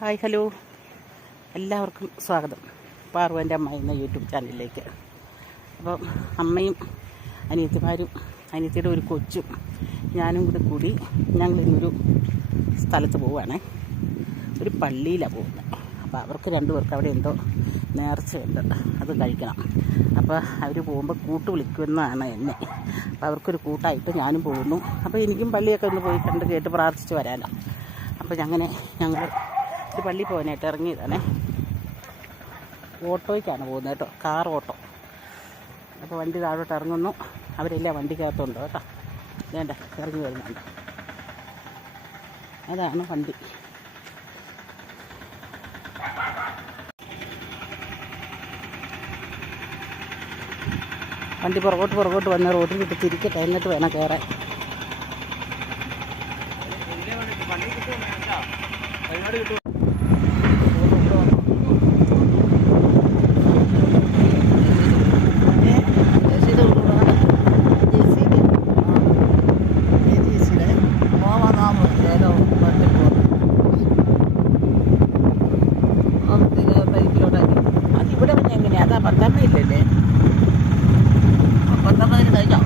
Hi hello, എല്ലാവർക്കും സ്വാഗതം പാർവൻ്റെ അമ്മ എന്ന യൂട്യൂബ് ചാനലിലേക്ക്. അപ്പം അമ്മയും അനിയത്തിമാരും അനിയത്തിയുടെ ഒരു കൊച്ചും ഞാനും കൂടി ഞങ്ങളിന്നൊരു സ്ഥലത്ത് പോവുകയാണേ. ഒരു പള്ളിയിലാണ് പോകുന്നത്. അപ്പോൾ അവർക്ക് രണ്ടുപേർക്ക് അവിടെ എന്തോ നേർച്ചയുണ്ട്, അത് കഴിക്കണം. അപ്പോൾ അവർ പോകുമ്പോൾ കൂട്ട് വിളിക്കുമെന്നാണ് എന്നെ. അപ്പോൾ അവർക്കൊരു കൂട്ടായിട്ട് ഞാനും പോകുന്നു. അപ്പോൾ എനിക്കും പള്ളിയൊക്കെ ഒന്ന് പോയി കണ്ട് കേട്ട് പ്രാർത്ഥിച്ച് വരാനോ. അപ്പോൾ ഞങ്ങൾ ഒരു പള്ളി പോകാനായിട്ട് ഇറങ്ങിയതാണേ. ഓട്ടോയ്ക്കാണ് പോകുന്നത് കേട്ടോ, കാർ ഓട്ടോ. അപ്പോൾ വണ്ടി താഴോട്ട് ഇറങ്ങുന്നു. അവരെല്ലാം വണ്ടിക്കകത്തുണ്ട് കേട്ടോ. വേണ്ട ഇറങ്ങി വരുന്നുണ്ട്, അതാണ് വണ്ടി. വണ്ടി പുറകോട്ട് വന്ന് റോഡിൽ വിട്ട് തിരിക്കട്ടെ, എന്നിട്ട് വേണം കയറാൻ. അതിവിടെ പിന്നെ എങ്ങനെയാ? അതാ 10 ഇല്ലല്ലേ? 19 കഴിഞ്ഞോ?